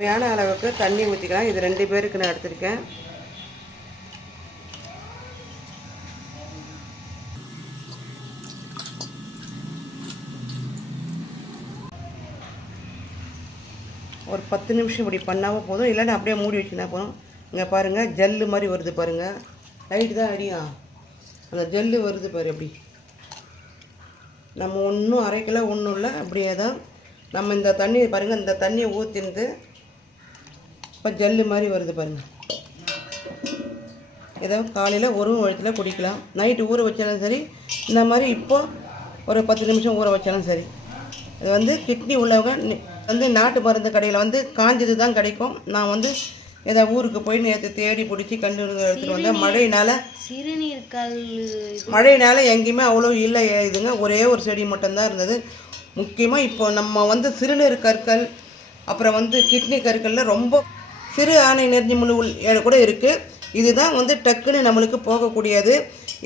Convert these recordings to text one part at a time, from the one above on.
தேவையான அளவுக்கு தண்ணி ஊற்றிக்கலாம் இது ரெண்டு பேருக்கு நான் எடுத்திருக்கேன். ஒரு பத்து நிமிஷம் இப்படி பண்ணாமல் போதும். இல்லைன்னா அப்படியே மூடி வச்சுனா போதும். இங்கே பாருங்கள் ஜல்லு மாதிரி வருது பாருங்கள் லைட்டு தான் அடியா? அந்த ஜல்லு வருது பாரு அப்படி நம்ம ஒன்றும் அரைக்கல ஒன்றும் இல்லை. அப்படியே தான். நம்ம இந்த தண்ணி பாருங்கள் இந்த தண்ணியை ஊற்றிருந்து இப்போ ஜல்லு மாதிரி வருது பாருங்கள் ஏதோ காலையில் ஒரு வழத்தில் குடிக்கலாம். நைட்டு ஊற வச்சாலும் சரி இந்த மாதிரி இப்போ ஒரு பத்து நிமிஷம் ஊற வச்சாலும் சரி. இது வந்து கிட்னி உள்ளவங்க வந்து நாட்டு மருந்து கடையில் வந்து காஞ்சது தான் கிடைக்கும். நான் வந்து ஏதோ ஊருக்கு போய் நேற்று தேடி பிடிச்சி கண்டு எடுத்துகிட்டு வந்தேன். மழையினால் மழையினால எங்கேயுமே அவ்வளோ இல்லை. இதுங்க ஒரே ஒரு செடி மட்டும்தான் இருந்தது. முக்கியமாக இப்போ நம்ம வந்து சிறுநீர் கற்கள் அப்புறம் வந்து கிட்னி கற்கள்ல ரொம்ப சிறு ஆணை நெறிஞ்சி முழு உள் கூட இருக்குது இதுதான் வந்து டக்குன்னு நம்மளுக்கு போகக்கூடியது.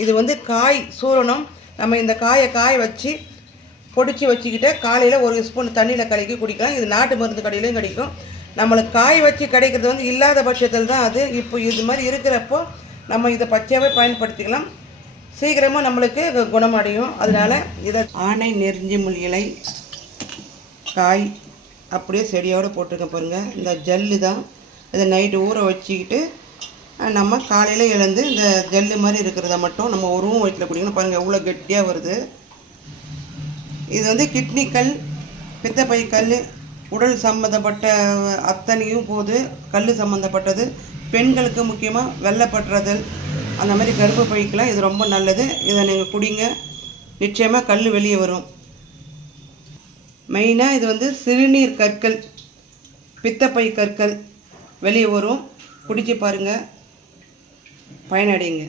இது வந்து காய் சூரணம். நம்ம இந்த காயை காய வச்சு பொடிச்சு வச்சுக்கிட்டு காலையில் ஒரு ஸ்பூன் தண்ணியில் கலக்கி குடிக்கலாம். இது நாட்டு மருந்து கடையிலையும் கிடைக்கும். நம்மளுக்கு காய் வச்சு கிடைக்கிறது வந்து இல்லாத பட்சத்தில் தான் அது. இப்போ இது மாதிரி இருக்கிறப்போ நம்ம இதை பச்சையாகவே பயன்படுத்திக்கலாம். சீக்கிரமாக நம்மளுக்கு குணமடையும். அதனால இதை ஆணை நெறிஞ்சி முள் இலை காய் அப்படியே செடியோடு போட்டிருக்கேன் பாருங்கள் இந்த ஜல்லு தான். இதை நைட்டு ஊற வச்சுக்கிட்டு நம்ம காலையில் எழுந்து இந்த ஜல்லு மாதிரி இருக்கிறத மட்டும் நம்ம ஒரு வயிற்றில் குடிக்கணும். பாருங்கள் எவ்வளோ கெட்டியாக வருது. இது வந்து கிட்னி கல் பித்தப்பை கல் உடல் சம்மந்தப்பட்ட அத்தனையும் போது கல் சம்மந்தப்பட்டது பெண்களுக்கு முக்கியமாக வெள்ளைப்பட்டுறதல் அந்த மாதிரி கர்ப்பப்பைக்கெலாம் இது ரொம்ப நல்லது. இதை நீங்கள் குடிங்க. நிச்சயமாக கல் வெளியே வரும். மெயினாக இது வந்து சிறுநீர் கற்கள் பித்தப்பை கற்கள் வெளியே வரும். குடிச்சு பாருங்கள் பயனடைங்க.